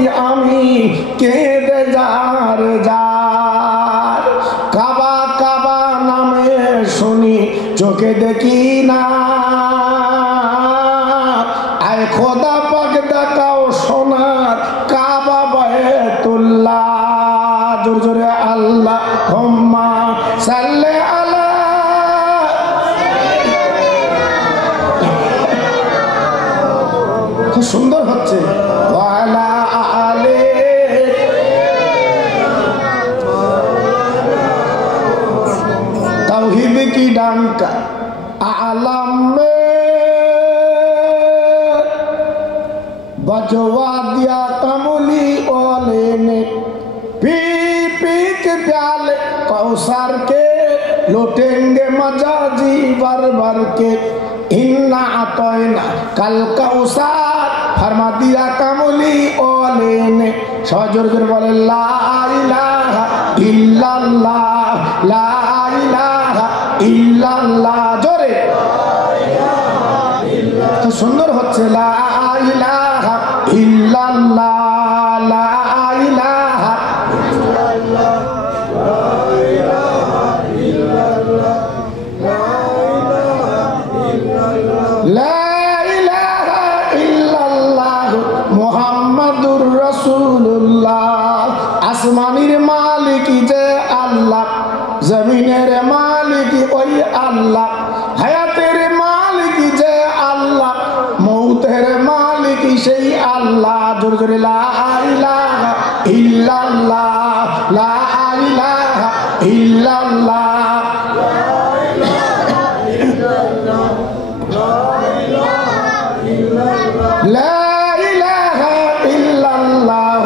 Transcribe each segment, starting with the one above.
করি আমি কেঁদে যার যার। কাবা কাবা নামে শুনি চোখে দেখি না, আয় খোদা পাক দেখাও সোনার কাবা বায়তুল্লাহ। জোর জোরে আল্লাহুম্মা সাল্লি আলা। খুব সুন্দর হচ্ছে। ওয়ালা আলে তাওহীদ কি ডাঙ্কা आलम में बजवा दिया कमली ओले ने, पी पी के प्याले कौसर के लुटेंगे मजा जी भर भर के। इन्ना अतोइना कल कौसर फरमा दिया कमली ओले ने। सजोर जोर बोले ला इलाहा इल्लल्लाह, ला इलाहा इल्लल्लाह। जोरे तो सुंदर होच्छे ला इलाहा इल्लल्लाह, ला इलाहा इल्लल्लाह, ला इलाहा इल्लल्लाह, ला इलाहा इल्लल्लाह मुहम्मदुर रसूलुल्लाह। आसमानीर मालिक जे अल्लाह, जमीनेर मालिक ओई अल्लाह, हयातेर मालिक जे अल्लाह, मौतेर मालिक सेई अल्लाह। जोर जोरे ला इलाहा इल्लल्लाह, ला इलाहा इल्लल्लाह, ला इलाहा इल्लल्लाह।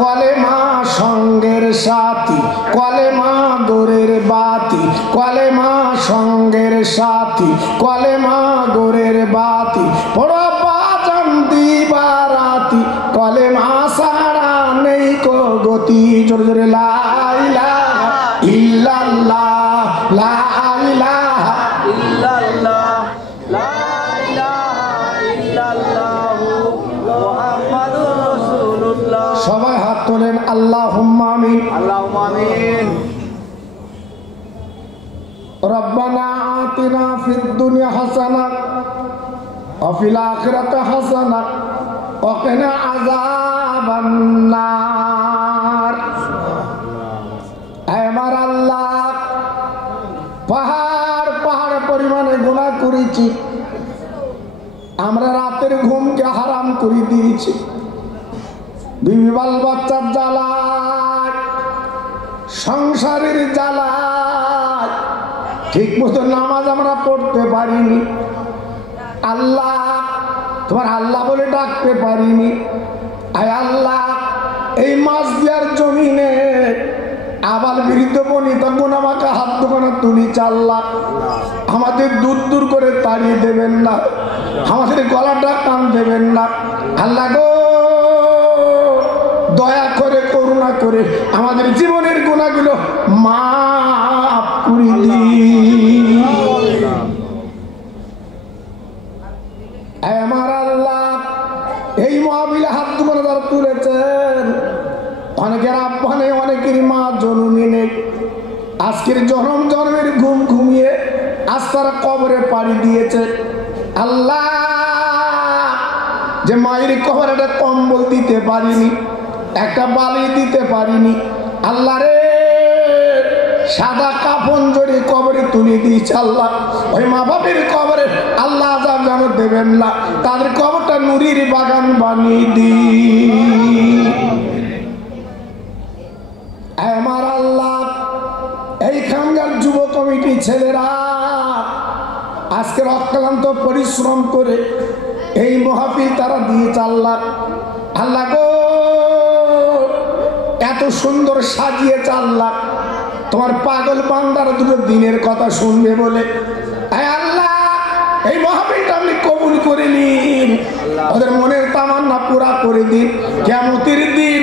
कलेमा संगेर साथी, कलेमा गोरेर बाती, कलेमा संगेर साथी, कलेमा गोरेर बाती। पढ़ो बाजन दिबा राती, कलेमा सारा नहीं को गति। जोर जोरे ला इलाहा इल्लल्लाह, ला इलाहा इल्लल्लाह, ला इलाहा इल्लल्लाह मुहम्मदुर रासूलुल्लाह। सबाई हाथ তোলেন আল্লাহুম্মা আমিন, আল্লাহুম্মা আমিন। रब्बना आतिना फिद दुनिया हसना व फिल आखिरति हसना व क़िना अज़ाबन नार। ऐ আমার আল্লাহ, পাহাড় পাহাড় পরিমাণে গুনাহ করেছি, আমরা রাতের ঘুমকে হারাম করে দিয়েছি, বিবি বাল বাচ্চার জ্বালায়, সংসারের জ্বালায় ঠিক মতো নামাজ আমরা পড়তে পারিনি। আল্লাহ তোমার আল্লাহ বলে ডাকতে পারিনি। আয় আল্লাহ, এই মাস দিয়ার জমিনে আবার বিরুদ্ধ বনিতা গুনামাকে হাত দোকানে তুলি আল্লাহ, আমাদের দূর দূর করে তাড়িয়ে দেবেন না, আমাদের গলাটা টান দেবেন না। আল্লাহ গো, দয়া করে করুণা করে আমাদের জীবনের গুনাহগুলো মাফ করে দিন। আমার আল্লাহ, এই মাহফিলে হাত দুখানে যারা তুলেছেন, অনেকের আব্বা নেই, অনেকের মা জননী নেই, আজকের জনম জন্মের ঘুম ঘুমিয়ে আজ তারা কবরে পাড়ি দিয়েছে। আল্লাহ, যে মায়ের কবরে একটা কম্বল দিতে পারিনি, একটা বালি দিতে পারিনি, আল্লাহ রে সাদা কাফন জড়িয়ে কবরে তুলে দিয়েছে। আল্লাহ, ওই মা বাপের কবরে আল্লাহ আযাব যেন দেবেন না, তাদের কবরটা নুরির বাগান বানিয়ে দিন। আমার আল্লাহ, এইখানকার যুব কমিটি ছেলেরা আজকের অক্লান্ত পরিশ্রম করে এই মাহফিল তারা দিয়েছে। আল্লাহ, আল্লাহ গো, এত সুন্দর সাজিয়েছে। আল্লাহ, তোমার পাগল বান্দারা দুটো দিনের কথা শুনবে বলে আল্লাহ এই মাহফিলটা আপনি কবুল করে নিন, ওদের মনের তামান্না পুরা করে দিন। কিয়ামতের দিন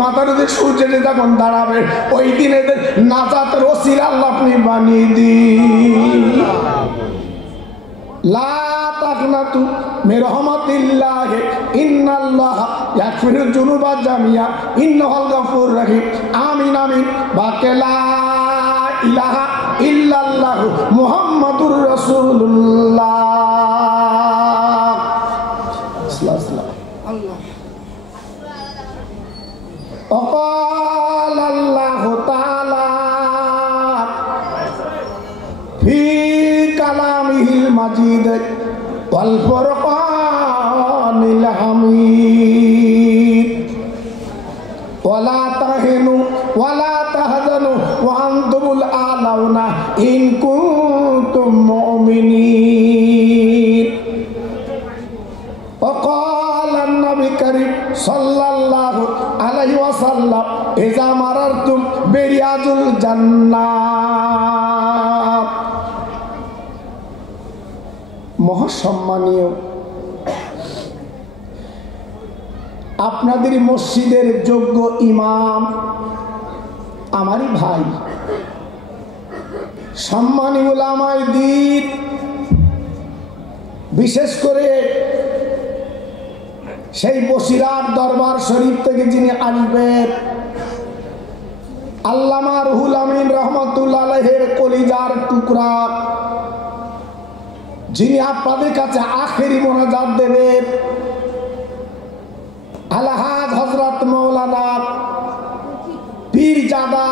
মাথার উপরে সূর্য যখন দাঁড়াবে, ওই দিন এদের নাজাতের ওসিলা আল্লাহ আপনি বানিয়ে দিন। লা তাকনাতু মির রাহমাতিল্লাহ ইন্নাল্লাহা ইয়াগফিরুয যুনুবা জামিয়া ইন্নাহুল গফুরুর রহিম। আমিন আমিন। বাকে লা ইলাহা ইল্লাল্লাহু মুহাম্মাদুর রাসূলুল্লাহ। আল্লাহ وقال الله تعالى في كلامه المجيد والفرقان الحميد ولا تهنوا ولا تحزنوا وأنتم الأعلون إن كنتم مؤمنين وقال النبي الكريم صلى الله عليه وسلم إذا مررتم برياض الجنة মহাসম্মানীয় আপনাদের মসজিদের যোগ্য ইমাম আমারই ভাই সম্মানী উলামায়ে দ্বীন, বিশেষ করে সেই বসিরার দরবার শরীফ থেকে যিনি আসবেন আল্লামা রুহুল আমিন রহমাতুল্লাহ আলাইহির কলিজার টুকরা, যিনি আপনাদের কাছে আখেরি মোনাজাত দেবেন, আলহাজ হযরত মাওলানা পীরজাদা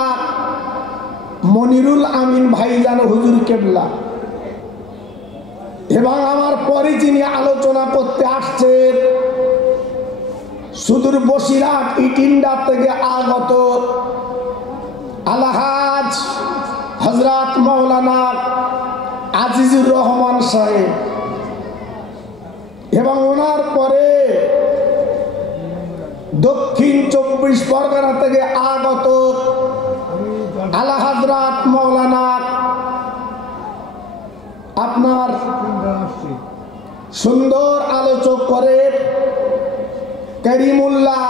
মনিরুল আমিন ভাইজান হুজুর কেবলা, এবং আমার পরে যিনি আলোচনা করতে আসছেন সুদূর বসিরহাট ইটিন্ডা থেকে আগত আলহাজ হযরত মাওলানা আজিজুর রহমান সাহেব, এবং ওনার পরে দক্ষিণ 24 পরগনা থেকে আগত আলা হযরত মাওলানা আপনার সুন্দর আলোচক করে করিমুল্লাহ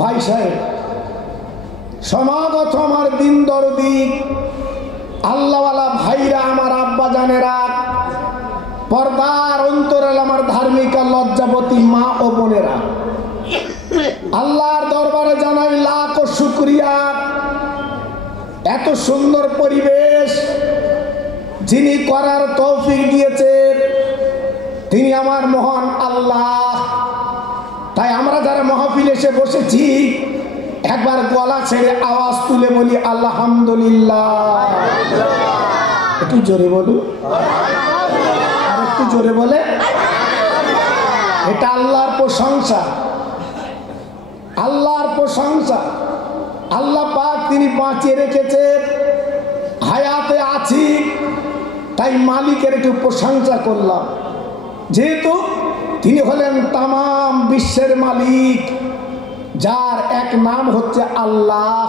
ভাই সাহেব, সমাগত আমার দিন দরদি আল্লাহওয়ালা ভাইরা, আমার আব্বা জানেরা, পর্দার অন্তরাল আমার ধার্মিক লজ্জাবতী মা ও বোনেরা, আল্লাহর দরবারে জানাই লাখ শুকরিয়া। এত সুন্দর পরিবেশ যিনি করার তৌফিক দিয়েছেন তিনি আমার মহান আল্লাহ। তাই আমরা যারা মাহফিলে এসে বসেছি একবার গলা ছেড়ে আওয়াজ তুলে বলি আলহামদুলিল্লাহ। একটু জোরে বলুন, আর একটু জোরে বলে। এটা আল্লাহর প্রশংসা, আল্লাহর প্রশংসা। আল্লাহ পাক তিনি বাঁচিয়ে রেখেছেন, হায়াতে আছি, তাই মালিকের একটু প্রশংসা করলাম। যেহেতু তিনি হলেন তামাম বিশ্বের মালিক, যার এক নাম হচ্ছে আল্লাহ।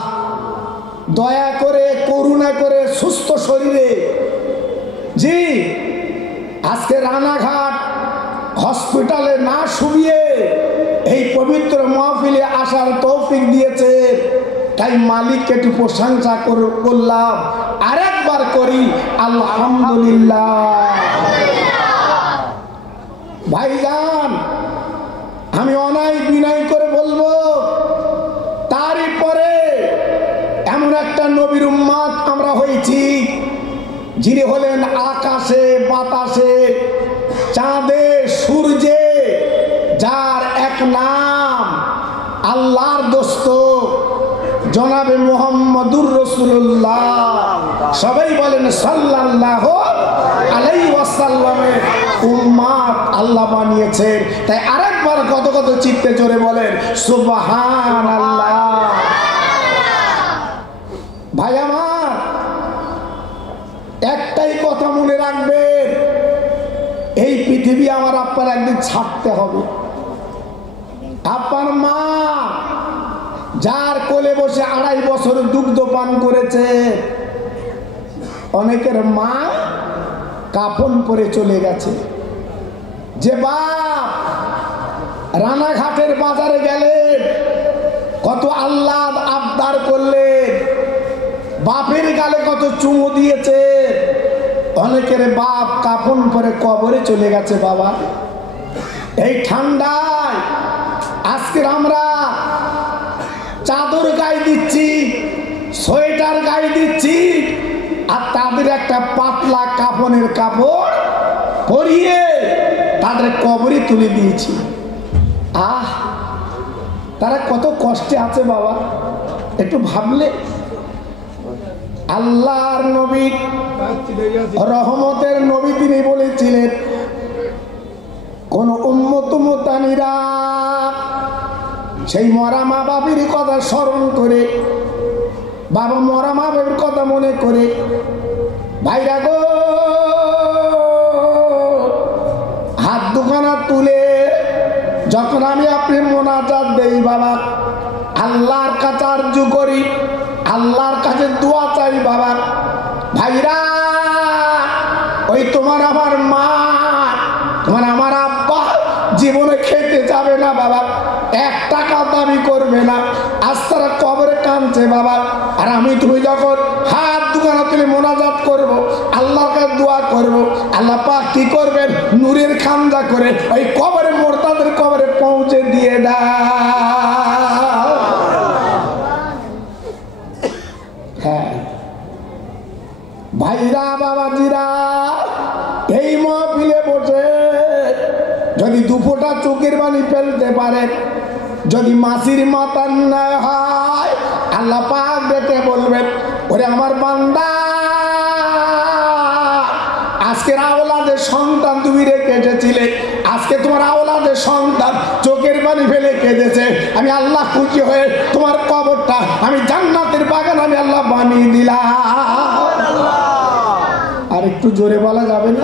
দয়া করে করুণা করে সুস্থ শরীরে জি আজকে রানাঘাট হসপিটালে না শুয়ে এই পবিত্র মাহফিলে আসার তৌফিক দিয়েছে, তাই মালিককে একটু প্রশংসা করলাম। আরেকবার করি আলহামদুলিল্লাহ। ভাইজান, আমি অনাই বিনয় করে বলবো, তারই পরে এমন একটা নবীর উম্মত আমরা হয়েছি যিনি হলেন আকাশে বাতাসে চাঁদে সূর্যে, যার এক নাম আল্লাহর দোস্ত জনাবে মুহাম্মদুর রাসূলুল্লাহ। সবাই বলেন সাল্লাল্লাহু আলাইহি ওয়াসাল্লামের উম্মত আল্লাহ বানিয়েছেন। তাই আরেকবার কত কত চিত্তে জোরে বলেন সুবহানাল্লাহ। ভাই আমার, একটাই কথা মনে রাখবেন, এই পৃথিবী আমার আপনার একদিন ছাড়তে হবে। আপনার মা যার কোলে বসে 2.5 বছর দুগ্ধ পান করেছে, অনেকের মা কাফন পরে চলে গেছে। যে বাপ রানাঘাটের বাজারে গেলেন, কত আল্লাহ আবদার করলেন, বাপের গালে কত চুমু দিয়েছে, অনেকের বাপ কাফন পরে কবরে চলে গেছে বাবা। এই ঠান্ডায় আজকে আমরা চাদর গায়ে দিচ্ছি, সোয়েটার গায়ে দিচ্ছি, আর তাদের একটা পাতলা কাফনের কাপড় পরিয়ে তাদের কবরে তুলে দিয়েছি। তারা কত কষ্টে আছে বাবা, একটু ভাবলে। আল্লাহর নবী, রহমতের নবী, তিনি বলেছিলেন কোন উম্মত মুতানিরা সেই মরা মা বাবির কথা স্মরণ করে, বাবা মরা মা বাবির কথা মনে করে, ভাইরা গো হাত দুখানা তুলে যখন আমি আপনি মোনাজাত দেই বাবা, আল্লাহর কাছে আরজু করি, আল্লাহর কাছে দোয়া চাই বাবা। ভাইরা, ওই তোমার আমার মা, তোমার আমার আব্বা জীবনে খেতে যাবে না বাবা, 1 টাকা দাবি করবে না, আজ তারা কবরে কাঁদছে বাবা। আর আমি তুমি যখন হাত দুখানা তুলে মোনাজাত করবো, আল্লাহর কাছে দোয়া করবো, আল্লাহ পাক কি করবেন, নূরের খামজা করে ওই কবরে মোরতাদের কবরে পৌঁছে দিয়ে দাও। হ্যাঁ ভাইরা, বাবাজিরা, এই মাহফিলে বসে যদি 2 ফোঁটা চোখের পানি ফেলতে পারেন, যদি মাসির মাতার না হয়, আল্লাহ পাক দেখে বলবেন, ওরে আমার বান্দা, আজকের আওলাদের সন্তান তুমি রেখে এসেছিলে, আজকে তোমার আওলাদের সন্তান চোখের পানি ফেলে কেঁদেছে, আমি আল্লাহ খুশি হয়ে তোমার কবরটা আমি জান্নাতের বাগান আমি আল্লাহ বানিয়ে দিলাম। আর একটু জোরে বলা যাবে না?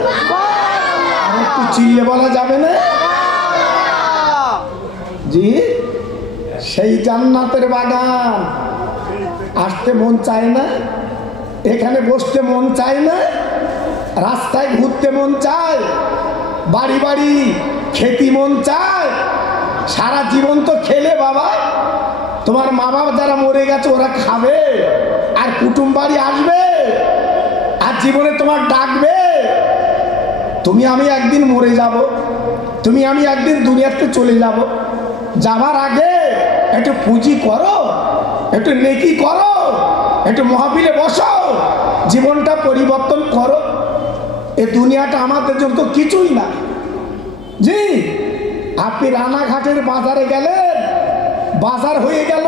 আর একটু চিল্লে বলা যাবে না? জি, সেই জান্নাতের বাগান আসতে মন চায় না? এখানে বসতে মন চায় না? রাস্তায় ঘুরতে মন চায়? বাড়ি বাড়ি খেতে মন চায়? সারা জীবন তো খেলে বাবা, তোমার মা বাবা যারা মরে গেছে ওরা খাবে, আর কুটুম বাড়ি আসবে, আর জীবনে তোমার ডাকবে। তুমি আমি একদিন মরে যাব, তুমি আমি একদিন দুনিয়াতে চলে যাব। যাবার আগে একটু পুঁজি করো, একটু নেকি করো, একটু মাহফিলে বসো, জীবনটা পরিবর্তন করো। এ দুনিয়াটা আমাদের জন্য কিছুই না। জি, আপনি রানাঘাটের বাজারে গেলেন, বাজার হয়ে গেল,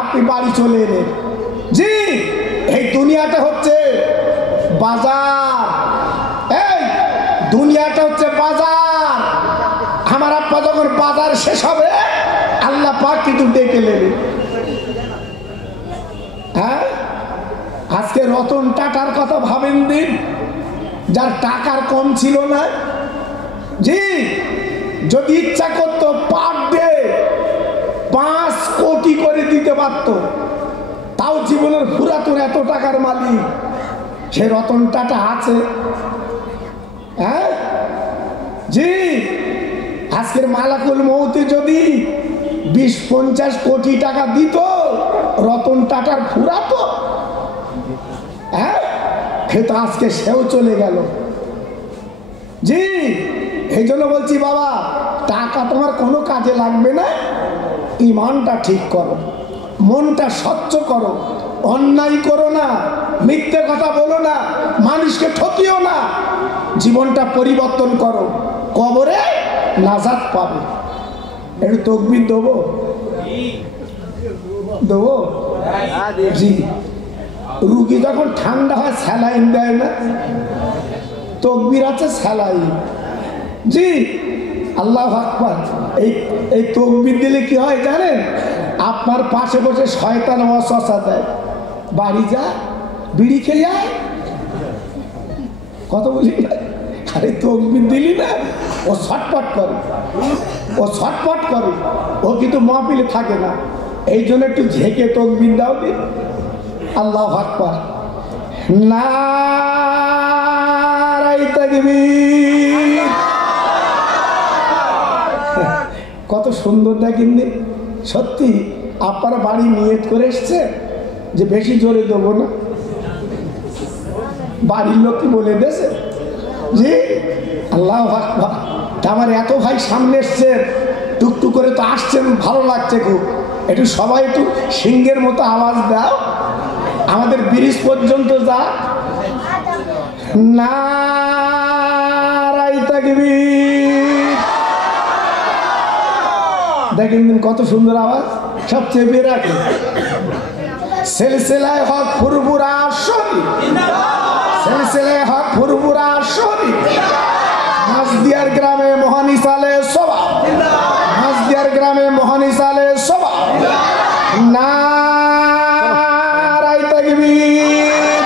আপনি বাড়ি চলে এলেন। জি, এই দুনিয়াটা হচ্ছে বাজার, এই দুনিয়াটা হচ্ছে বাজার। আমার আব্বা যখন বাজার শেষ হবে, আল্লাহ পাক কিন্তু ডেকে নেবে। হ্যাঁ, আজকে রতন টাটার কথা ভাবেন দিন, যার টাকার কম ছিল না। জি, যদি ইচ্ছা করতো পার ডে 5 কোটি করে দিতে পারতো, তাও জীবনের পুরাতন এত টাকার মালিক সে রতন টাটা আছে। হ্যাঁ জি, আজকের মালাকুল মৌতে যদি 20-50 কোটি টাকা দিত, রতন টাটার ফুরাতো। হ্যাঁ, কিন্তু আজকে সেও চলে গেল। জি, এই জন্য বলছি বাবা, টাকা তোমার কোনো কাজে লাগবে না। ইমানটা ঠিক করো, মনটা স্বচ্ছ করো, অন্যায় করো না, মিথ্যে কথা বলো না, মানুষকে ঠকিও না, জীবনটা পরিবর্তন করো, কবরে নাজাত পাবে। একটু তকবীর দেবো? দেবো? জি, রুগী যখন ঠান্ডা হয় স্যালাইন দেয় না? তকবীর আছে, স্যালাইন। জি, আল্লাহু আকবার। এই তকবীর দিলে কি হয় জানেন? আপনার পাশে বসে শয়তান ওয়াসওয়াসা দেয়, বাড়ি যা, বিড়ি খেয়ে যায়, কত বলি না। আরে তকবীর দিলি না, ও ছটপট করে, ও ছটপট করে, ও কিন্তু মাহফিলে থাকে না। এই জন্য একটু ঝেঁকে তকবীর দাও দিন। আল্লাহু আকবার, নারায়ে তাকবীর। কত সুন্দর দেখেন, সত্যি আপনারা বাড়ি নিয়ত করে এসছে যে বেশি জোরে দেবো না, বাড়ির লোক কি বলে দিয়েছে জি আল্লাহু আকবার। আমার এত ভাই সামনে এসছে, টুকটুক করে তো আসছেন, ভালো লাগছে খুব। একটু সবাই একটু সিংহের মতো আওয়াজ দাও, আমাদের ব্রিজ পর্যন্ত যা। নারায়ে তাকবীর। দেখেন কত সুন্দর আওয়াজ, সব চেপে রাখে। সিলসিলায়ে হক ফুরফুরা শরীফ, সিলসিলায়ে হক ফুরফুরা শরীফ, মাসদিয়ার গ্রামে মহানিসালে সভা, মাসদিয়ার গ্রামে মহানিসালে সভা। নারায়ে তাকবীর।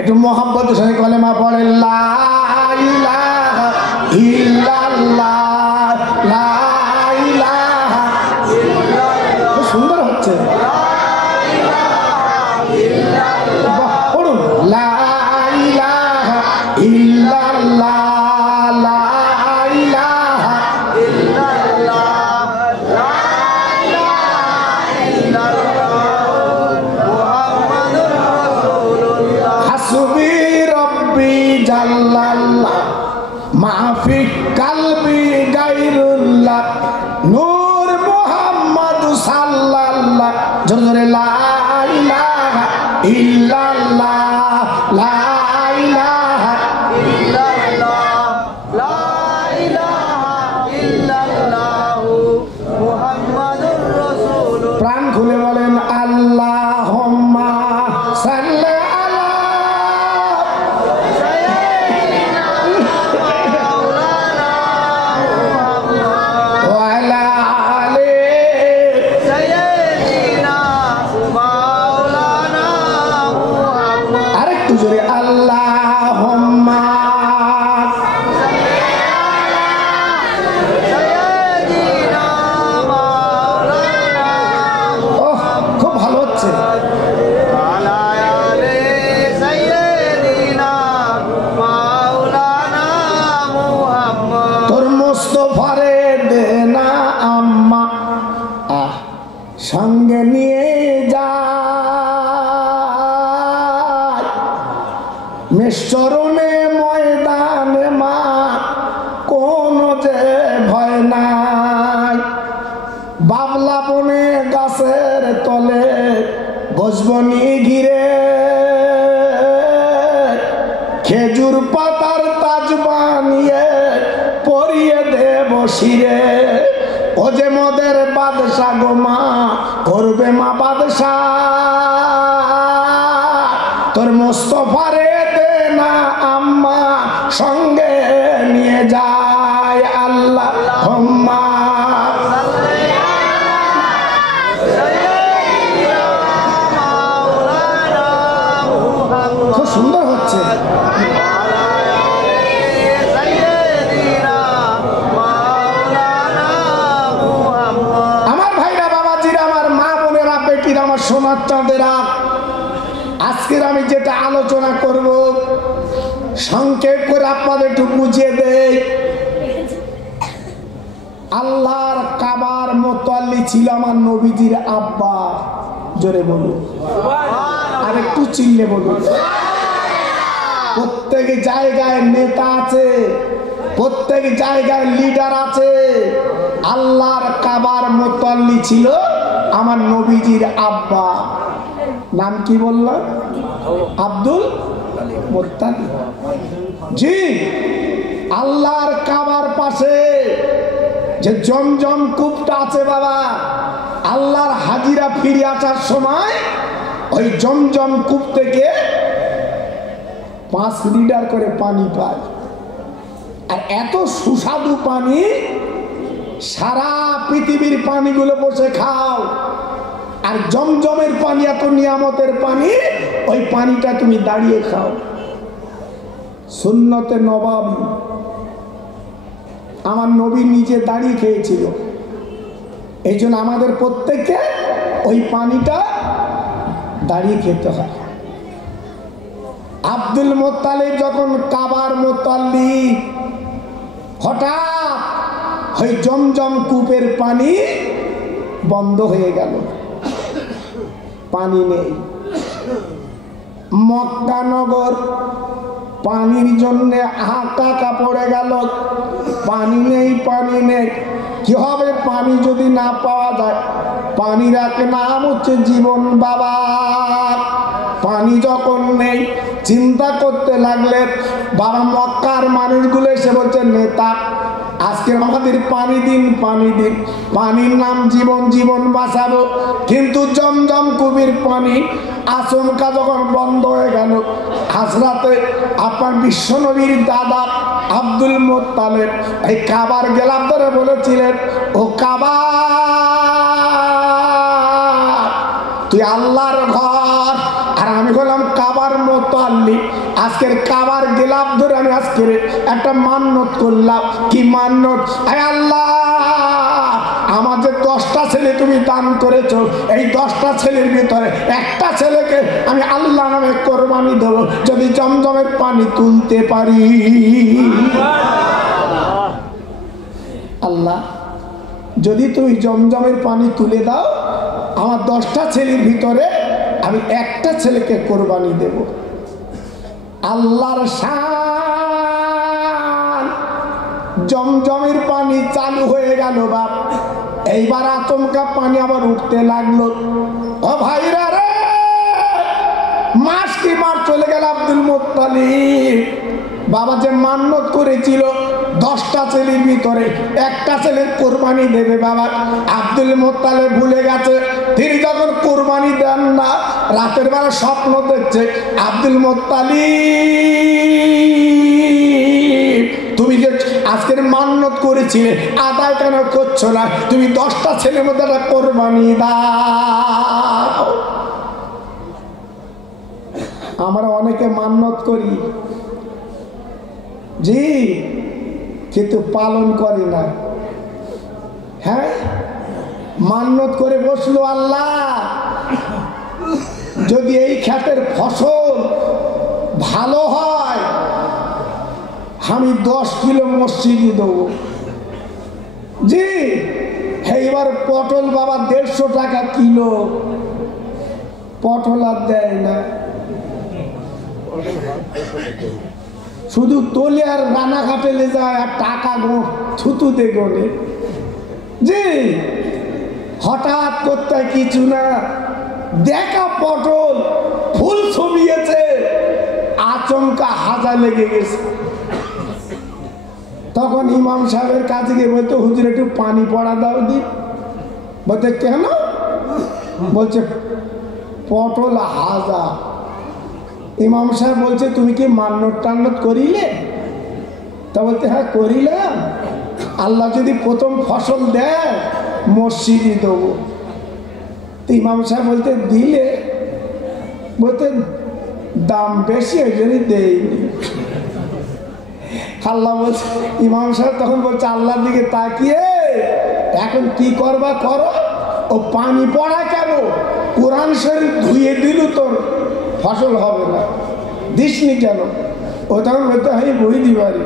একটু মোহাম্মদের সঙ্গে কলেমা পড়ে, লা ইলাহা ইল্লাল্লাহ, লা ইলাহা ইল্লাল্লাহ। খুব সুন্দর হচ্ছে, পড়ুন, লা ইলাহা ইল্লাল্লাহ, লা ইলাহা ইল্লাল্লাহ, লা ইলাহা ইল্লাল্লাহ, মুহাম্মাদুর রাসূলুল্লাহ। হাসবি রব্বি জাল্লাল্লাহ, মাফি কালবি গায়রুল্লাহ, নূর মুহাম্মদ সাল্লাল্লাহ। জোরে জোরে, লা ইলাহা ইল্লাল্লাহ, লা ইলাহা ইল্লাল্লাহ, লা ইলাহা ইল্লাল্লাহ, মুহাম্মাদুর রাসূলুল্লাহ। প্রাণ খুলে বলেন, আল্লাহুম্মা সাল্লি আলা সাইয়্যিদিনা মাওলানা মুহাম্মদ ওয়া আলা আলি সাইয়্যিদিনা মাওলানা মুহাম্মদ। আরেকটু জোরে, আল্লাহুম্মা সাল্লি আলা সাইয়্যিদিনা মাওলানা মুহাম্মদ। খুব ভালো হচ্ছে। আলা আলি সাইয়্যিদিনা মাওলানা মুহাম্মদ। তোর মুস্তাফারে দেনা আম্মা সঙ্গে নিয়ে যায়, মেশরণে ময়দানে মা কোনো যে ভয় নাই। বাবলা বনে গাছের তলে বসবনি ঘিরে, খেজুর পাতার তাজ বানিয়ে পরিয়ে দেব শিরে। ও যে মদের বাদশা গো মা, করবে মা বাদশা, তোর মুস্তাফারে দে না আম্মা সঙ্গে নিয়ে যায়। আল্লাহুম্মা সাল্লি আলা সাইয়্যিদিনা মাওলানা মুহাম্মদ। খুব সুন্দর হচ্ছে। আমার ভাইরা, বাবাজিরা, আমার মা বোনেরা, বেটিরা, আমার সোনার চাঁদেরা, আজকের আমি যেটা আলোচনা করব সংক্ষেপ করে আপনাদের একটু বুঝিয়ে দেই। আল্লাহর কাবার মুতাল্লি ছিল আমার নবীজির আব্বা। জোরে বলুন, আর একটু চিল্লে বলুন। প্রত্যেক জায়গায় নেতা আছে, প্রত্যেক জায়গায় লিডার আছে। আল্লাহর কাবার মুতাল্লি ছিল আমার নবীজির আব্বা। নাম কি বললাম? Abdul Muttalib. জি, আল্লাহর কাবার পাশে যে জমজম কূপটা আছে বাবা, আল্লাহর হাজিরা ফিরে আসার সময় ওই জমজম কূপ থেকে 5 লিটার করে পানি পায়। আর এত সুস্বাদু পানি, সারা পৃথিবীর পানিগুলো বসে খাও, আর জমজমের পানি এত নিয়ামতের পানি, ওই পানিটা তুমি দাঁড়িয়ে খাও। সুন্নতে নবাবী, আমার নবী নিজে দাঁড়িয়ে খেয়েছিল। এই জন্য আমাদের প্রত্যেককে ওই পানিটা দাঁড়িয়ে খেতে হয়। আব্দুল মুত্তালিব যখন কাবার মুতাল্লি, হঠাৎ ওই জমজম কূপের পানি বন্ধ হয়ে গেল, পানি নেই। মক্কা নগর পানির জন্য হাহাকার পড়ে গেল। পানি নেই, পানি নেই। কি হবে পানি যদি না পাওয়া যায়? পানির এক নাম হচ্ছে জীবন বাবা। পানি যখন নেই, চিন্তা করতে লাগলেন। বাবা মক্কার মানুষগুলো এসে বলছে, নেতা আজকে আমাদের পানি দিন, পানি দিন। পানির নাম জীবন, জীবন বাঁচাবো। কিন্তু জমজম কুবির পানি আচমকা যখন বন্ধ হয়ে গেল, হাজরাতে আপনার বিশ্বনবীর দাদা আব্দুল মুত্তালিব এই কাবার গেলাপ ধরে বলেছিলেন, ও কাবা তুই আল্লাহর ঘর আর আমি হলাম কাবার মুতাল্লিব। আজকের কাবার গেলাপ ধরে আমি আজকের একটা মান্যত করলাম। কি মান্যত? আয় আল্লাহ, আমার যে 10টা ছেলে তুমি দান করেছো, এই 10টা ছেলের ভিতরে একটা ছেলেকে আমি আল্লাহ নামে কোরবানি দেবো যদি জমজমের পানি তুলতে পারি। আল্লাহ, যদি তুমি জমজমের পানি তুলে দাও, আমার 10টা ছেলের ভিতরে আমি একটা ছেলেকে কোরবানি দেব। আল্লাহর শান। জমজমের পানি চালু হয়ে গেল বাপ। এইবার আচমকা পানি আবার উঠতে লাগলো। ও ভাইরা রে, মাস কি মাস চলে গেল। আব্দুল মুত্তালিব বাবা যে মান্যত করেছিল 10টা ছেলের ভিতরে একটা ছেলের কোরবানি দেবে, বাবা আব্দুল মুত্তালিব ভুলে গেছে। তিনি যখন কোরবানি দেন না, রাতের বেলা স্বপ্ন দেখছে, আব্দুল মুত্তালিব তুমি যে আজকের মান্যত করেছিলে আদায় কেন করছো না? তুমি 10টা ছেলের মধ্যে একটা কোরবানি দাও। আমরা অনেকে মান্যত করি জি, কিন্তু পালন করি না। হ্যাঁ, মান্যত করে বসলো, আল্লাহ যদি এই ক্ষেতের ফসল ভালো হয় আমি 10 কিলো মসজিদে দেবো। জি, এইবার পটল বাবা 150 টাকা কিলো। পটল আর দেয় না, শুধু তোলে আর রানাঘাটে লে যায় আর টাকা থুতুতে গোনে। জি, হঠাৎ করতে কিছু না, দেখা পটল ফুল ছবিয়েছে, আচমকা হাজা লেগে গেছে। তখন ইমাম সাহেবের কাছে গিয়ে বলতো, হুজুর একটু পানি পড়া দাও দি। বলতে কেন? বলছে পটল হাজা। ইমাম সাহেব বলছে, তুমি কি মান্যত টান্নত করিলে? তা বলতে হ্যাঁ করিলাম। আল্লাহ যদি প্রথম ফসল দেয় মসজিদে দেবো। ইমাম সাহেব বলতে দিলে? বলতে দাম বেশি ওই জন্য দেয়নি। আল্লাহ বলছে, ইমাম সাহেব তখন বলছে আল্লাহর দিকে তাকিয়ে, এখন কি করবা করো, ও পানি পড়া কেন? কোরআন শরীফ ধুয়ে দিল তোর ফসল হবে না, দিসনি কেন? ও তখন বলতে হয় বই দিবারি।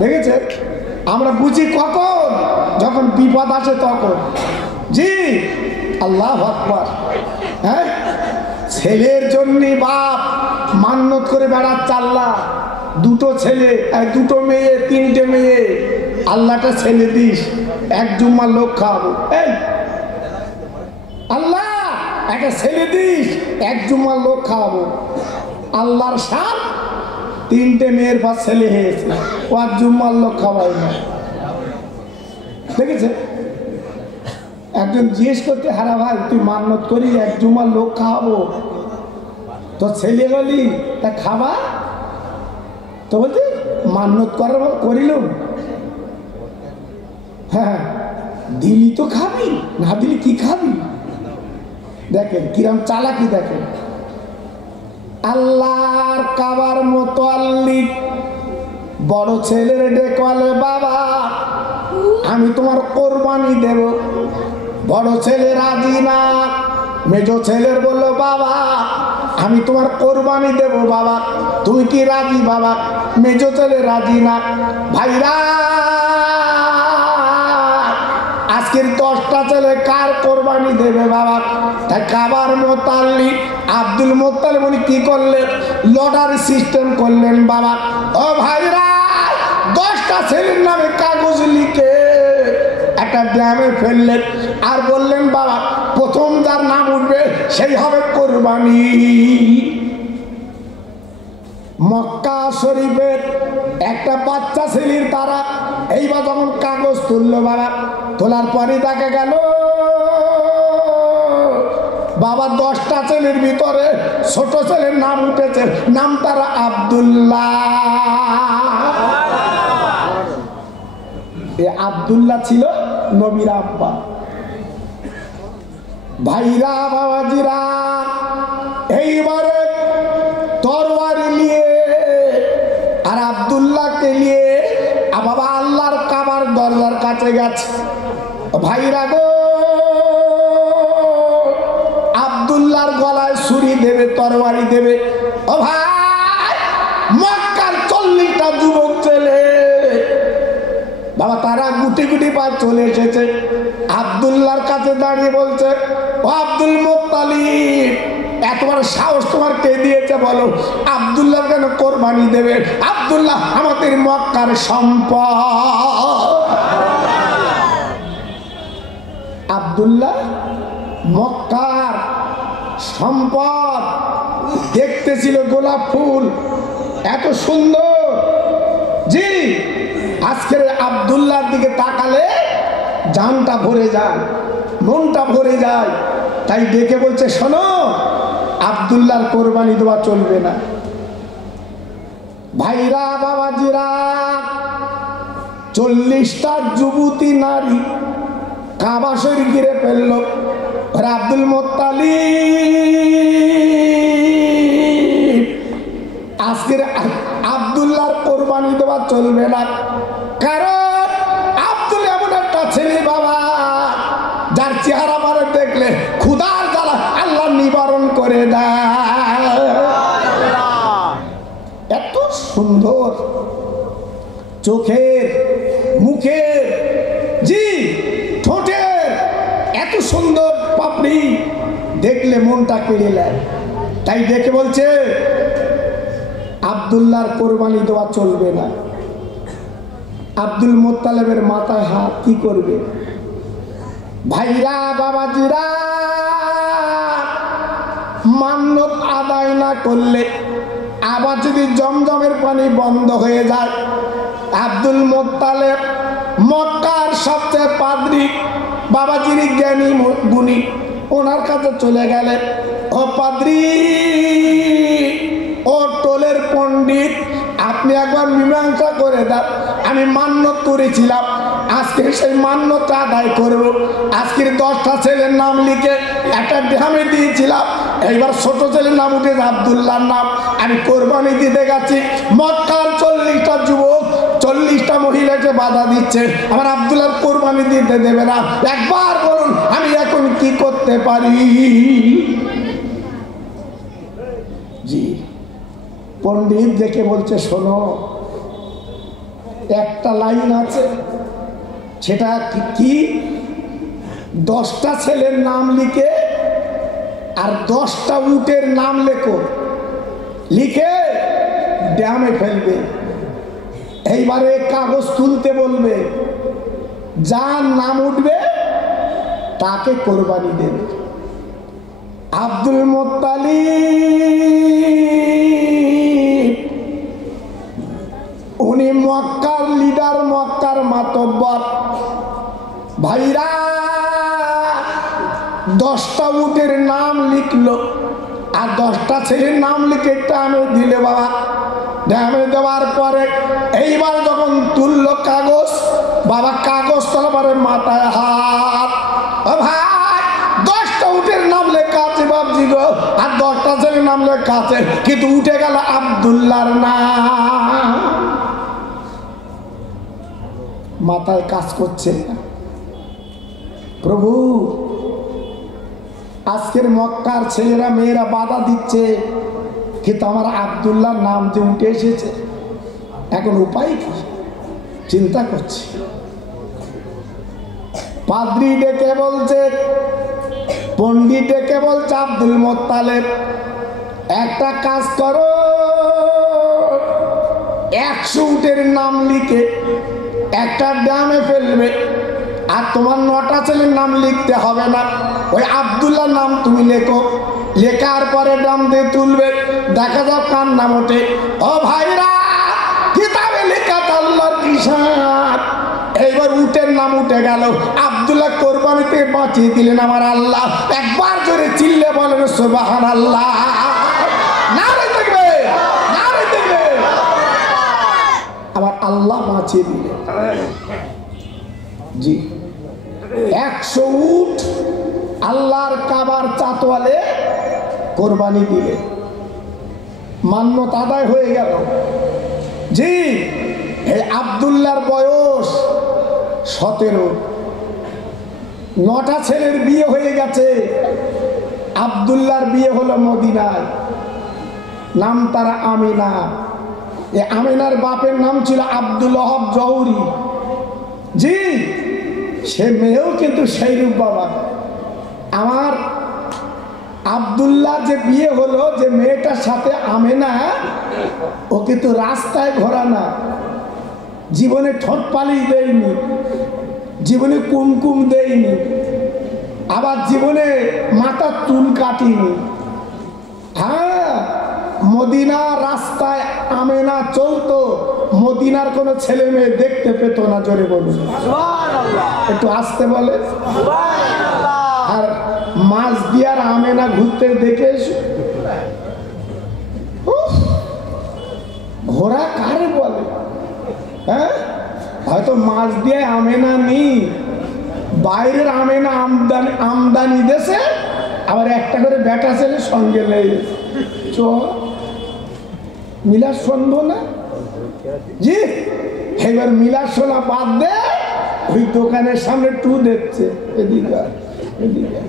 দেখেছে, আমরা বুঝি কখন? যখন বিপদ আসে তখন। জি, আল্লাহু আকবার। হ্যাঁ, ছেলের জন্য বাপ মান্যত করে বেড়াচ্ছে, আল্লাহ 2টো ছেলে, 2টো মেয়ে, 3টে মেয়ে, আল্লাহটা ছেলে দিস, 1 জুম্মার লোক খাওয়াবো। এই আল্লাহ একটা ছেলে দিস, 1 জুম্মার লোক খাওয়াবো। আল্লাহর সাপ 3টে মেয়ের পর ছেলে হয়েছে, ও 1 জুম্মার লোক খাওয়াই না। দেখেছে, একজন জিজ্ঞেস করতে, হারা ভাই তুই মান্যত করি 1 জুম্মার লোক খাওয়াবো, তো ছেলে বলি তা খাবা? তো বলতে মান্যত করার করিলাম। হ্যাঁ, দিলি তো খাবি, না দিলি কি খাবি? দেখেন কিরম চালাকি। দেখেন আল্লাহর কাবার মুতাল্লিব বড় ছেলের ডেকলে, বাবা আমি তোমার কোরবানি দেব। বড় ছেলে রাজি না, মেজ ছেলের বললো, বাবা আমি তোমার কোরবানি দেব। বাবা তুই কি রাজি? বাবা মেজ ছেলে রাজি না। ভাইরা আজকের 10টা ছেলে কার কোরবানি দেবে? বাবা তাই কাবার মুতাল্লিব আব্দুল মুত্তালিব উনি কি করলেন, লটারি সিস্টেম করলেন। বাবা ও ভাইরা, 10টা ছেলের নামে কাগজ লিখে একটা ড্রামে ফেললেন, আর বললেন বাবা প্রথম যার নাম উঠবে সেই হবে কোরবানি। মক্কা শরীফের একটা বাচ্চা ছেলের তারা এইবার যখন কাগজ তুললো, বাবা তোলার পরে দেখা গেল বাবা 10টা ছেলের ভিতরে ছোট ছেলের নাম উঠেছে, নাম তারা আব্দুল্লাহ। আব্দুল্লাহ ছিল নবীর আব্বা। ভাইরা বাবাজিরা, এইবারে তরবারি নিয়ে আর আব্দুল্লাহকে নিয়ে বাবা আল্লাহর কাবার দরজার কাছে গেছে। ভাইরা গো, আব্দুল্লাহর গলায় ছুরি দেবে, তরবারি দেবে। ও ভাই, মক্কার 40টা যুবক ছেলে বাবা তারা গুটি গুটি পা চলে এসেছে। আব্দুল্লাহর কাছে দাঁড়িয়ে বলছে, ও আব্দুল মুত্তালিব, এত বড় সাহস তোমার কে দিয়েছে বলো? আব্দুল্লাহ কেন কোরবানি দেবে? আব্দুল্লাহ আমাদের মক্কার সম্পদ। আব্দুল্লাহ মক্কার সম্পদ। দেখতে ছিল গোলাপ ফুল, এত সুন্দর। জি, আজকের আব্দুল্লাহর দিকে তাকালে জানটা ভরে যায়, মনটা ভরে যায়। তাই ডেকে বলছে, শোনো, আব্দুল্লাহর কোরবানি দেওয়া চলবে না। ভাইরা বাবাজিরা, 40টা যুবতী নারী কাবা শরীফ ঘিরে ফেলল। আব্দুল মুত্তালিব, আজকের আব্দুল্লাহর কোরবানি দেওয়া চলবে না, কারণ আব্দুল এমন একটা ছেলে বাবা যার চেহারা পারে দেখলে ক্ষুধার জ্বালা আল্লাহ নিবারণ করে দেয়। এত সুন্দর চোখের, মুখের, জি ঠোঁটের এত সুন্দর পাপড়ি, দেখলে মনটা কেড়ে নেয়। তাই দেখে বলছে আব্দুল্লাহর কোরবানি দেওয়া চলবে না। আব্দুল মুত্তালিবের মাথায় হাত, কি করবে? ভাইরা বাবাজিরা, মান্নত আদায় না করলে আবার যদি জমজমের পানি বন্ধ হয়ে যায়, আব্দুল মুত্তালিব মক্কার সবচেয়ে পাদ্রী বাবাজির জ্ঞানী গুণী, ওনার কাছে চলে গেলেন। ও পাদ্রী, ও টোলের পণ্ডিত, আপনি একবার মীমাংসা করে দেন। আমি মান্যত করেছিলাম, আজকে সেই মান্যতটা আদায় করব। আজকের 10টা ছেলের নাম লিখে একটা ড্রামে দিয়েছিলাম, এইবার ছোট ছেলের নাম উঠেছে আব্দুল্লাহর নাম। আমি কোরবানি দিতে গেছি, মক্কার 40টা যুবক 40টা মহিলাকে বাধা দিচ্ছে, আমার আব্দুল্লাহর কোরবানি দিতে দেবে না। একবার বলুন আমি এখন কি করতে পারি? জি, পণ্ডিত দেখে বলছে, শোনো, একটা লাইন আছে, সেটা কি? 10টা ছেলের নাম লিখে আর 10টা উটের নাম লেখো, লিখে ড্যামে ফেলবে। এইবারে কাগজ তুলতে বলবে, যার নাম উঠবে তাকে কোরবানি দেবে। আব্দুল মুত্তালিব উনি মক্কার লিডার, মক্কার মাতব্বর। ভাইরা, 10টা উটের নাম লিখলো আর 10টা ছেলের নাম লিখে ড্যামে দিলে। বাবা ড্যামে দেওয়ার পরে এইবার যখন তুললো কাগজ, বাবা কাগজ তোলার পরে মাথায় হাত। ভাই, 10টা উটের নাম লেখা আছে বাবজি গো, আর 10টা ছেলের নাম লেখা আছে, কিন্তু উঠে গেল আব্দুল্লাহর নাম। মাথায় কাজ করছে না। প্রভু, আজকের মক্কার ছেলেরা মেয়েরা বাধা দিচ্ছে, কিন্তু আমার আব্দুল্লাহর নাম যে উঠে এসেছে, এখন উপায় কি? চিন্তা করছি। পাদ্রী ডেকে বলছে, পণ্ডিত ডেকে বলছে আব্দুল মোত্তালেব, একটা কাজ করো, 100 উটের নাম লিখে একটা ড্রামে ফেলবে, আর তোমার 9টা ছেলের নাম লিখতে হবে না, ওই আব্দুল্লাহ নাম তুমি লেখো, লেখার পরে ড্রাম দিয়ে তুলবে, দেখা যাও কার নাম ওঠে। ও ভাইরা, কিতাবে লেখা আল্লাহর কিসাব। এইবার উটের নাম উঠে গেল, আব্দুল্লাহ কোরবানিতে বাঁচিয়ে দিলেন আমার আল্লাহ। একবার জোরে চিল্লে বলেন সুবহানাল্লাহ। নারে দেখবে, নারে দেখবে, আমার আল্লাহ বাঁচিয়ে দিলেন। জি, 100 উট আল্লাহর কাবার চাতওয়ালে কোরবানি দিলে, মান্যতা আদায় হয়ে গেল। জি, এই আব্দুল্লাহর বয়স 17, 9টা ছেলের বিয়ে হয়ে গেছে। আব্দুল্লাহর বিয়ে হলো মদিনায়, নাম তারা আমিনা। এই আমিনার বাপের নাম ছিল আব্দুল ওয়াহাব জহুরি। জি, সে মেয়েও কিন্তু সেইরূপ বাবা। আমার আব্দুল্লাহ যে বিয়ে হলো, যে মেয়েটার সাথে আমেনা, ও কিন্তু রাস্তায় ঘোরা না, জীবনে ঠোঁট পালিশ দেয়নি, জীবনে কুমকুম দেয়নি, আবার জীবনে মাথার চুল কাটিনি। হ্যাঁ, মদিনা রাস্তায় আমেনা চলতো, মদিনার কোনো ছেলে মেয়ে দেখতে পেত না। জোরে বলুন, একটু আসতে বলে। আর মাছ দিয়ার আমেনা ঘুরতে দেখে ঘোড়া কারে বলে? হ্যাঁ, হয়তো মাছ দিয়ে আমেনা নেই, বাইরের আমেনা আমদানি দেশে, আবার একটা করে বেটা ছেলে সঙ্গে লেগে চ মিলার শুনবো না। জি, এবার মিলার শোনা বাদ দে, ওই দোকানের সামনে টু দেখছে, এদিকে এদিকে।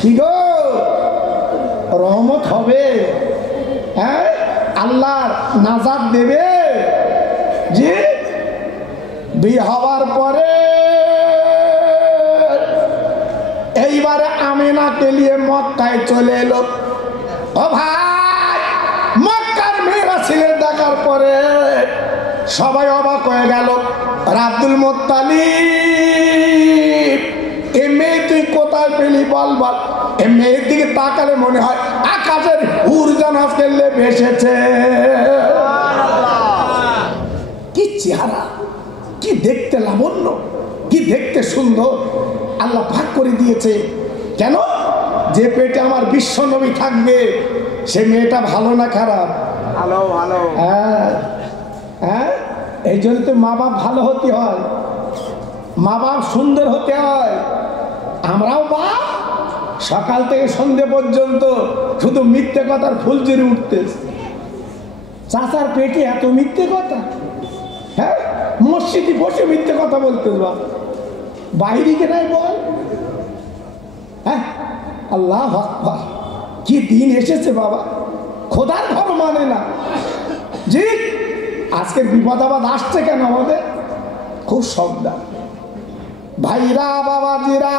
কি গো, রহমত হবে? হ্যাঁ, আল্লাহ নাজাত দেবে। জি, বিয়ে হওয়ার পরে এইবারে আমিনাকে নিয়ে মক্কায় চলে এলো। ও ভাই, মক্কার মেয়েরা ছেলে দেখার পরে সবাই অবাক হয়ে গেল। আব্দুল মুত্তালিব, এ মেয়ে তুই কোথায় পেলি বল বল। এ মেয়ের দিকে তাকালে মনে হয় আকাশের উড়জান আজকে লেবে এসেছে। কি চেহারা, কি দেখতে লাবণ্য, কি দেখতে সুন্দর আল্লাহ ভাগ করে দিয়েছে। কেন? যে পেটে আমার বিশ্ব নবী থাকবে, সে মেয়েটা ভালো না খারাপ? ভালো, ভালো। হ্যাঁ হ্যাঁ, এই জন্য তো মা বাপ ভালো হতে হয়, মা বাপ সুন্দর হতে হয়। আমরাও বাপ সকাল থেকে সন্ধ্যে পর্যন্ত শুধু মিথ্যে কথার ফুলঝুরি উঠতেছে। চাচার পেটে এত মিথ্যে কথা। হ্যাঁ, মসজিদে বসে মিথ্যে কথা বলতে বাপ, বাইরে কে নাই বল। হ্যাঁ, আল্লাহ আকবার, কি দিন এসেছে বাবা, খোদার ঘর মানে না। জি, আজকের বিপদ আবাদ আসছে কেন আমাদের? খুব সাবধান ভাইরা, বাবাজিরা।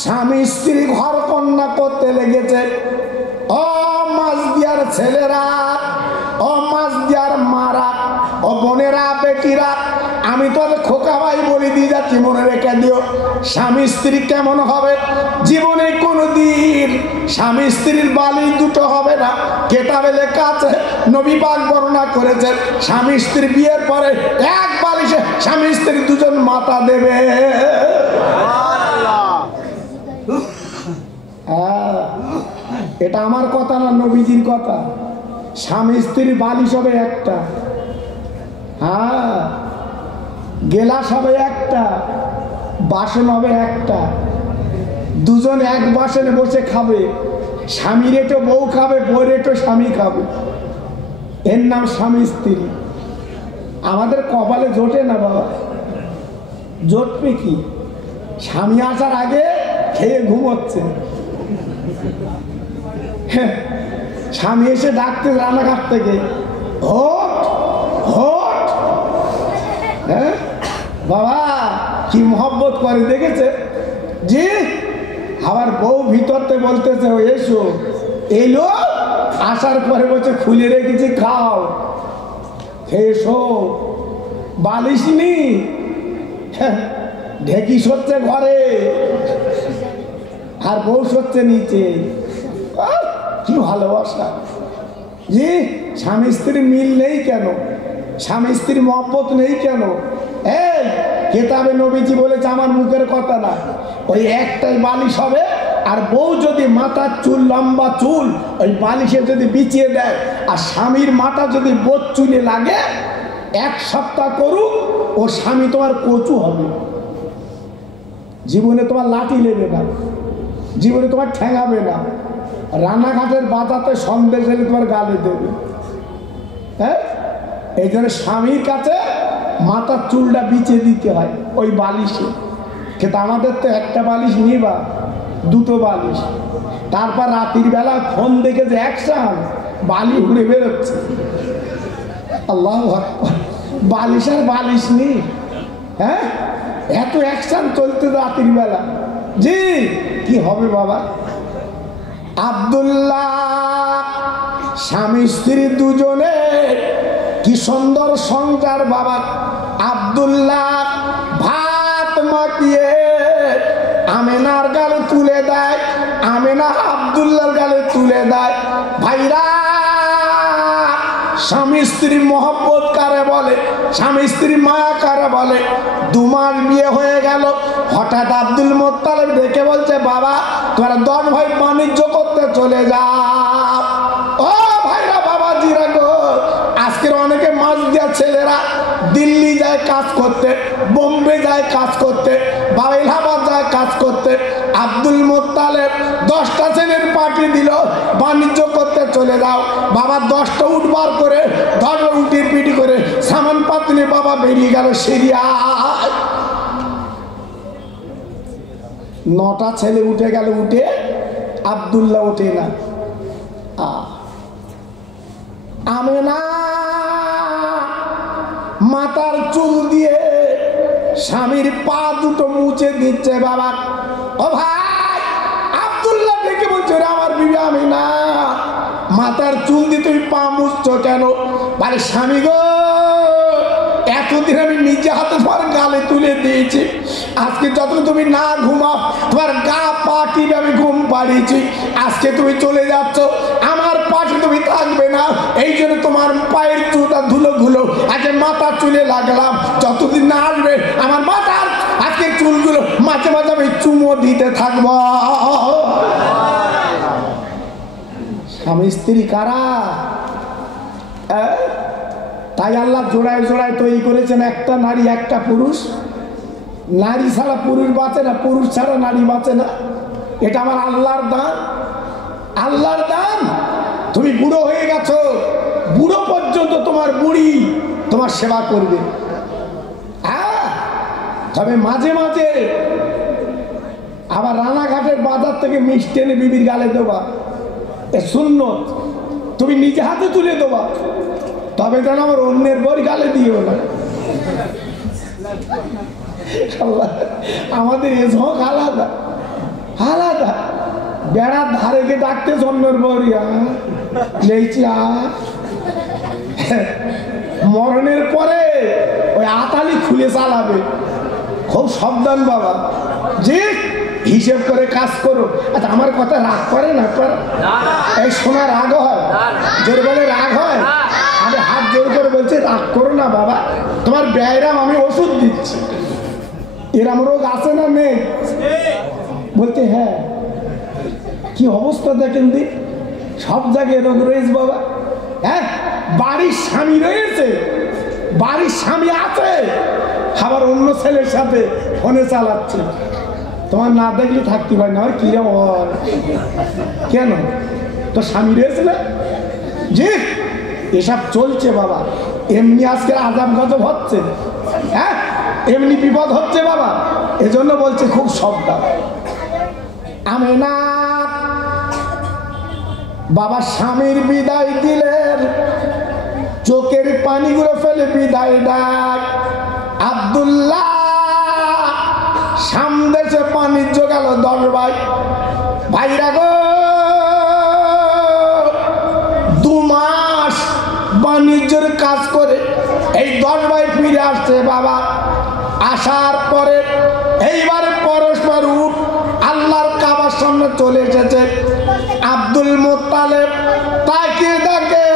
স্বামী স্ত্রী ঘর কন্যা করতে লেগেছে। ও মাছ দিয়ার ছেলেরা, ও মাছ দিয়ার মারা, ও বোনেরা, বেটিরা, আমি তো খোকা ভাই বলে দিয়ে যাচ্ছি, মনে রেখে দিও। স্বামী স্ত্রী কেমন হবে? জীবনে কোনোদিন স্বামী স্ত্রীর বালিশ দুটো হবে না। কেতাবে লেখা আছে, নবী পাক বর্ণনা করেছেন, স্বামী স্ত্রী বিয়ের পরে এক বালিশে স্বামী স্ত্রী দুজন মাথা দেবে। এটা আমার কথা না, নবীজির কথা। স্বামী স্ত্রীর বালিশ হবে একটা, হ্যাঁ, গেলাস হবে একটা, বাসন হবে একটা, দুজন এক বাসনে বসে খাবে। স্বামীর এটো বউ খাবে, বউর এটো স্বামী খাবে। এর নাম স্বামী স্ত্রী। আমাদের কপালে জোটে না বাবা, জোটবে কি? স্বামী আসার আগে খেয়ে ঘুমোচ্ছে, স্বামী এসে ডাকতে রান্নাঘাট থেকে, হট হট। হ্যাঁ বাবা, কি মহব্বত করে দেখেছে? জি আবার বউ ভিতরতে বলতেছে এসো, এলো, আসার পরে বলছে খুলে রেখেছি খাও, এসো। বালিশ নি, ঢেকি সচ্ছে ঘরে আর বউ সচ্ছে নিচে। কি ভালোবাসা! জি স্বামী স্ত্রীর মিল নেই কেন? স্বামী স্ত্রীর মহব্বত নেই কেন? এই কেতাবে নবীজি বলেছে, আমার মুখের কথা না, ওই একটাই বালিশ হবে, আর বউ যদি মাথার চুল, লম্বা চুল ওই বালিশে যদি বিছিয়ে দেয়, আর স্বামীর মাথা যদি বোধ চুলে লাগে, 1 সপ্তাহ করুক, ও স্বামী তোমার কচু হবে। জীবনে তোমার লাঠি নেবে না, জীবনে তোমার ঠেঙাবে না, রানাঘাটের বাজাতে সন্দেশ এলে তোমার গালে দেবে। হ্যাঁ, এই জন্য স্বামীর কাছে মাথার চুলটা বিছিয়ে দিতে হয় ওই বালিশে। কিন্তু আমাদের তো একটা বালিশ নিবা, 2টো বালিশ, তারপর রাতের বেলা ফোন দেখে যে অ্যাকশন, বালি উড়ে বেরোচ্ছে। আল্লাহু আকবার! বালিশ আর বালিশ নেই। হ্যাঁ, এত অ্যাকশন চলতে রাতের বেলা। জি কি হবে বাবা? আব্দুল্লাহ স্বামী স্ত্রী দুজনে কি সুন্দর সংসার বাবা। আব্দুল্লাহ ভাত মাখিয়ে আমেনার গালে তুলে দেয়, আমেনা আব্দুল্লাহর গালে তুলে দেয়। ভাইরা, স্বামী স্ত্রীর মহব্বত কারে বলে, স্বামী স্ত্রীর মায়া কারে বলে? 2 মাস বিয়ে হয়ে গেল, হঠাৎ আব্দুল মোত্তালেব ডেকে বলছে, বাবা তোরা 10 ভাই বাণিজ্য করতে চলে যাও। ও ভাইরা, বাবা জিরা গো, আজকের অনেকে মাছ দেওয়া ছেলেরা দিল্লি যায় কাজ করতে, বোম্বে যায় কাজ করতে, বা এলাহাবাদ যায় কাজ করতে। আব্দুল মোত্তালেব 10টা ছেলের পার্টি দিল, বাণিজ্য করতে চলে যাও। বাবা 10টা উট বার করে ধরো, উটির পিটি করে সামান পাতলে বাবা বেরিয়ে গেল সিরিয়ায়। 9টা ছেলে উঠে গেল, উঠে আব্দুল্লাহ ওঠে না। আমেনা মাথার চুল দিয়ে স্বামীর পা দুটো মুছে দিচ্ছে। বাবা, ও ভাই, আব্দুল্লাহ ডেকে বলছে, আমার বিবি আমেনা, মাথার চুল দিয়ে তুমি পা মুছছো কেন? আরে স্বামী গো, এতদিন আমি নিজে হাতে তোমার গালে তুলে দিয়েছি, আজকে যত তুমি না ঘুমাও তোমার গা পা টিপে আমি ঘুম পাড়িয়েছি, আজকে তুমি চলে যাচ্ছ, আমার পাশে তুমি থাকবে না, এই জন্য তোমার পায়ের চুলটা ধুলো ধুলো আজকে মাথা চুলে লাগলাম, যতদিন না আসবে আমার মাথার আজকে চুলগুলো মাঝে মাঝে আমি চুমো দিতে থাকবো। স্বামী স্ত্রী কারা? তাই আল্লাহ জোড়ায় জোড়ায় তৈরি করেছেন, একটা নারী একটা পুরুষ। নারী ছাড়া পুরুষ বাঁচে না, পুরুষ ছাড়া নারী বাঁচে না। এটা আমার আল্লাহর দান, আল্লাহর দান। তুমি বুড়ো হয়ে গেছো, বুড়ো পর্যন্ত তোমার বুড়ি তোমার সেবা করবে। হ্যাঁ, তবে মাঝে মাঝে আবার রানাঘাটের বাজার থেকে মিষ্টি এনে বিবির গালে দেবা, এ সুন্নত। তুমি নিজে হাতে তুলে দেবা, তবে যেন আমার অন্যের বই গালে দিও না। আমাদের এ ঝোঁক আলাদা আলাদা। বেড়ার ধারে গিয়ে ডাকতে অন্যের বরিয়া লেইছি, মরণের পরে ওই আতালি খুলে চালাবে। খুব সাবধান বাবা, যে হিসেব করে কাজ করো। আচ্ছা, আমার কথা রাগ করে না? এই শোনা রাগ হয়, জোর বলে রাগ হয়। আমি হাত জোর করে বলছি, রাগ করো না বাবা, তোমার ব্যায়াম আমি ওষুধ দিচ্ছি। এরম রোগ আছে না নেই? বলতে হ্যাঁ। কি অবস্থা দেখেন দিক, সব জায়গায় রোগ রয়েছে বাবা। হ্যাঁ, বাড়ির স্বামী রয়েছে, বাড়ির স্বামী আছে, আবার অন্য ছেলের সাথে ফোনে চালাচ্ছে। তোমার না দেখলে থাকতে পারি না। কিরম কেন? তো স্বামী রয়েছে না? জি, এসব চলছে বাবা। এমনি আজকে আজাব গজব হচ্ছে, হ্যাঁ, এমনি বিপদ হচ্ছে বাবা। এজন্য বলছে খুব সাবধান। আমেনা বাবা স্বামীর বিদায় দিলেন, চোখের পানিগুলো ফেলে বিদায় ডাক। আব্দুল্লাহ সামদেশে আসছে বাণিজ্য গেল 10 ভাই। ভাইরা গো 2 মাস বাণিজ্যের কাজ করে এই 10 ভাই ফিরে আসছে বাবা। আসার পরে এইবারে পরস্পর উঠ আল্লাহর কাবার সামনে চলে এসেছে। আব্দুল মুত্তালিব তাকে দেখে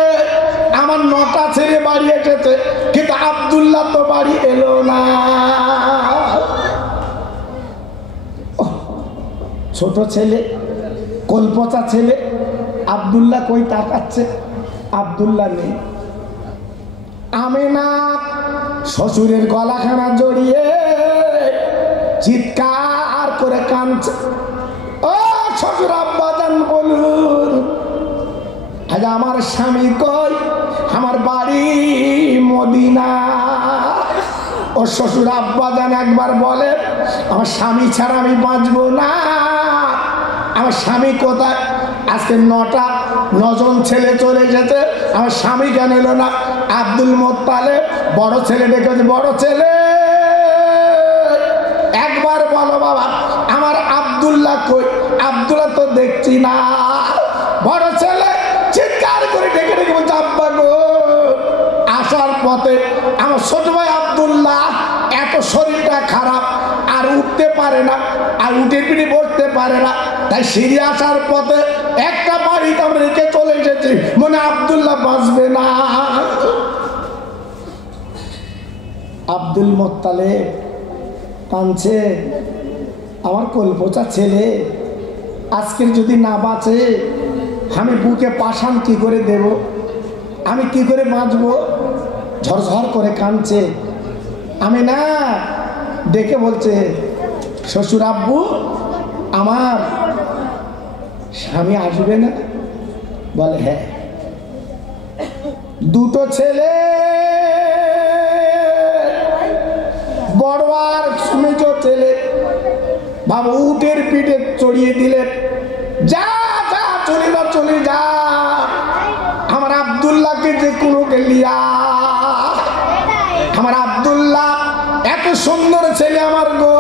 আমার 9টা ছেলে বাড়ি এসেছে, কিন্তু আব্দুল্লাহ তো বাড়ি এলো না। ছোট ছেলে, কলপচা ছেলে আব্দুল্লাহ কই তাকাচ্ছে, আব্দুল্লাহ নেই। আমিনা শ্বশুরের গলাখানা জড়িয়ে চিৎকার করে কাঁদছে, ও শ্বশুর আব্বাজান বলুন আজ আমার স্বামী কই, আমার বাড়ি মদিনা। ও শ্বশুর আব্বাজান একবার বলে আমার স্বামী ছাড়া আমি বাঁচবো না, আমার স্বামী কোথায়? আজকে 9 জন ছেলে চলে যেতে আমার স্বামী কেন এলো না? আব্দুল মুত্তালিব বড় ছেলে ডেকেছে, বড় ছেলে একবার বলো বাবা আমার আব্দুল্লাহ কই? আব্দুল্লাহ তো দেখছি না। বড় ছেলে চিৎকার করে ডেকে ডেকে বলছে আব্বা গো। আসার পথে আমার ছোট ভাই আব্দুল্লাহ এত শরীরটা খারাপ আর উঠতে পারে না, আর উঠে পিঠে বসতে পারে না, তাই সিঁড়ি আসার পথে একটা বাড়িতে আমরা রেখে চলে এসেছি, মনে আব্দুল্লাহ বাঁচবে না। আব্দুল মুত্তালিব কাঁদছে, আমার কলপচা ছেলে আজকের যদি না বাঁচে আমি বুকে পাশান কি করে দেব, আমি কি করে বাঁচবো? ঝরঝর করে কাঁদছে। আমি না ডেকে বলছে শ্বশুর আব্বু আমার স্বামী আসবে না? বলে হ্যাঁ। 2টো ছেলে, বড় আর মেজ ছেলে বাবা উটের পিঠে চড়িয়ে দিলেন, যা যা চলে যা চলে যা, আমার আব্দুল্লাহকে যে কোনো গেলিয়া। আমার আব্দুল্লাহ এত সুন্দর ছেলে আমার গো,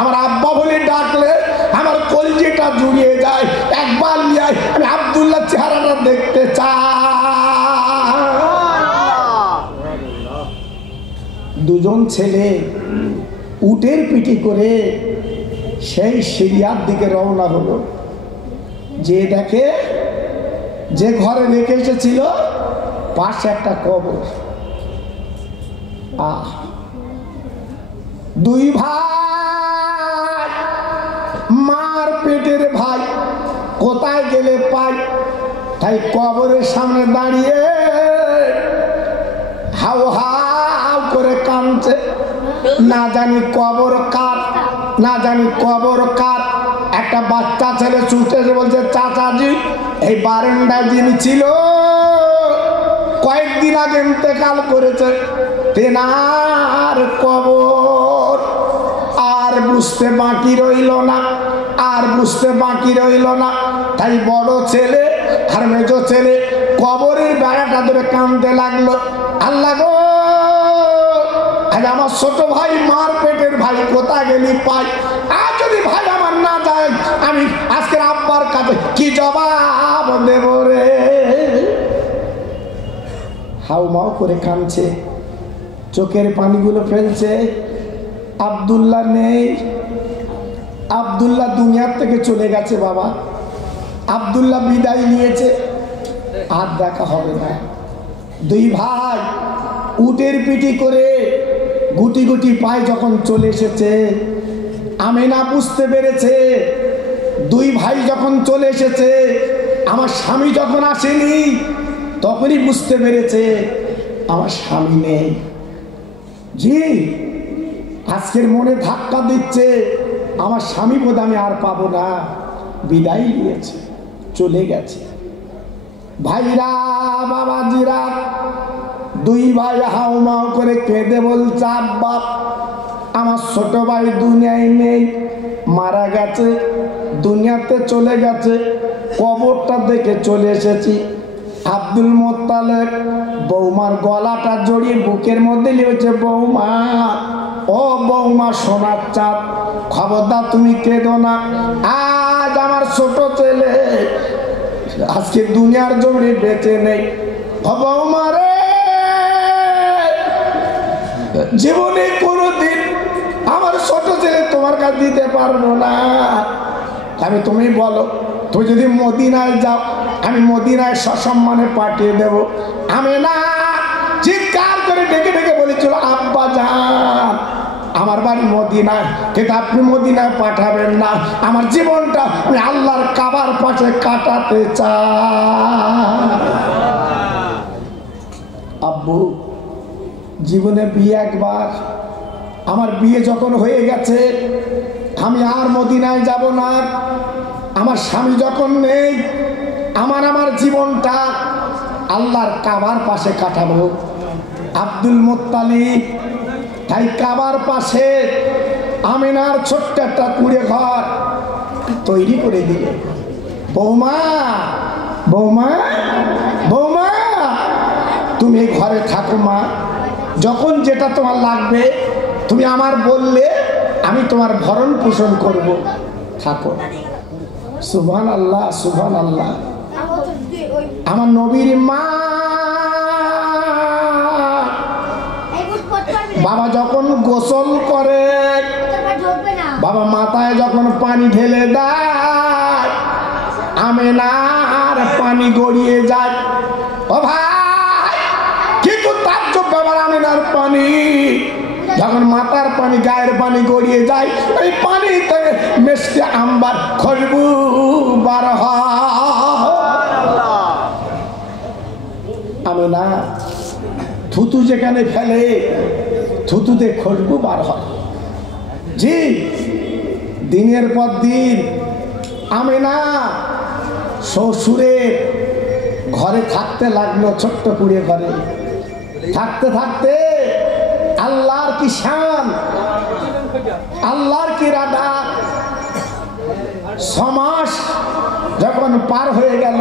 আমার আব্বা বলে ডাকলে আমার কলজিটা জুড়িয়ে যায়। একবার নিয়ে আমি আব্দুল্লাহ চেহারাটা দেখতে চাই। 2 জন ছেলে উটের পিঠে করে সেই সিরিয়ার দিকে রওনা হলো। যে দেখে যে ঘরে রেখে এসেছিল পাশে একটা কবর। 2 ভাই মার পেটের ভাই কোথায় গেলে পাই, তাই কবরের সামনে দাঁড়িয়ে হাউ হাউ করে কাঁদছে। না জানি কবর কার, না জানি কবর কার। একটা বাচ্চা ছেলে ছুটে এসে বলছে চাচাজি এই বারান্দায় যিনি ছিল কয়েকদিন আগে ইন্তেকাল করেছে, তেনার কবর। আর বুঝতে বাকি রইল না, আর বুঝতে বাকি রইল না। তাই বড় ছেলে আর মেজ ছেলে কবরের বেড়াটা ধরে কাঁদতে লাগলো, আল্লাহ গো আজ আমার ছোট ভাই মার পেটের ভাই কোথায় গেলি পাই, আর যদি ভাই আমার না যায় আমি আজকের আব্বার কাছে কি জবাব দেব রে। হাউমাউ করে কাঁদছে, চোখের পানিগুলো ফেলছে। আব্দুল্লাহ নেই, আব্দুল্লাহ দুনিয়ার থেকে চলে গেছে বাবা। আব্দুল্লাহ বিদায় নিয়েছে, আর দেখা হবে না। 2 ভাই উটের পিঠি করে গুটি গুটি পায়ে যখন চলে এসেছে, আমিনা বুঝতে পেরেছে 2 ভাই যখন চলে এসেছে, আমার স্বামী যখন আসেনি, তখনই বুঝতে পেরেছে আমার স্বামী নেই। জি আজকের মনে ধাক্কা দিচ্ছে আমার স্বামী বোধ আমি আর পাবো না, বিদায় নিয়েছে, চলে গেছে। ভাইরা বাবাজিরা 2 ভাই হাউমাউ করে কেঁদে বলছে আব্বা আমার ছোট ভাই দুনিয়ায় নেই, মারা গেছে, দুনিয়াতে চলে গেছে, কবরটা দেখে চলে এসেছি। আব্দুল মুত্তালিব বৌমার গলাটা জড়িয়ে বুকের মধ্যে নিয়েছে, বৌমা ও ও বৌমা সোনার চাঁদ, খবরদার তুমি কেঁদো না। আজ আমার ছোট ছেলে আজকে দুনিয়ার জমিনে বেঁচে নেই। ও বৌমা রে, জীবনে কোনোদিন আমার ছোট ছেলে তোমার কাছে দিতে পারবো না। আমি তুমি বলো, তুমি যদি মদিনায় যাও, আমি মদিনায় সসম্মানে পাঠিয়ে দেব। আমি না চিৎকার করে ডেকে ডেকে বলেছিল, আব্বা যান আমার বাড়ি মদিনায়, কিন্তু আপনি মদিনায় পাঠাবেন না। আমার জীবনটা আমি আল্লাহর কাবার পাশে কাটাতে চাই। আব্বু জীবনে বিয়ে একবার, আমার বিয়ে যখন হয়ে গেছে আমি আর মদিনায় যাব না। আমার স্বামী যখন নেই, আমার জীবনটা আল্লাহর কাবার পাশে কাটাবো। আব্দুল মুত্তালিব তাই কাবার পাশে আমিনার ছোট্ট একটা কুঁড়ে ঘর তৈরি করে দিলে। বৌমা বৌমা বৌমা, তুমি এই ঘরে থাকো মা, যখন যেটা তোমার লাগবে তুমি আমার বললে আমি তোমার ভরণ পোষণ করব, থাকো। সুবহানাল্লাহ সুবহানাল্লাহ। আমার নবীর মা বাবা যখন গোসল করে, বাবা মাথায় যখন পানি ঢেলে দেয়, আমেনার পানি গড়িয়ে যায়। ও ভাই, কিন্তু তার চোখ আবার আমেনার পানি যখন মাথার পানি গায়ের পানি গড়িয়ে যায়, এই পানি থেকে মিষ্টি আম্বার খুশবু বার হয়। আমেনা থুতু যেখানে ফেলে থুতুতে খুশবু বার হয়। জি, দিনের পর দিন আমেনা শ্বশুরের ঘরে থাকতে লাগলো, ছোট্ট কুড়িয়ে ঘরে থাকতে থাকতে আল্লাহর কি শান, আল্লাহর কি রাধা। 6 মাস যখন পার হয়ে গেল,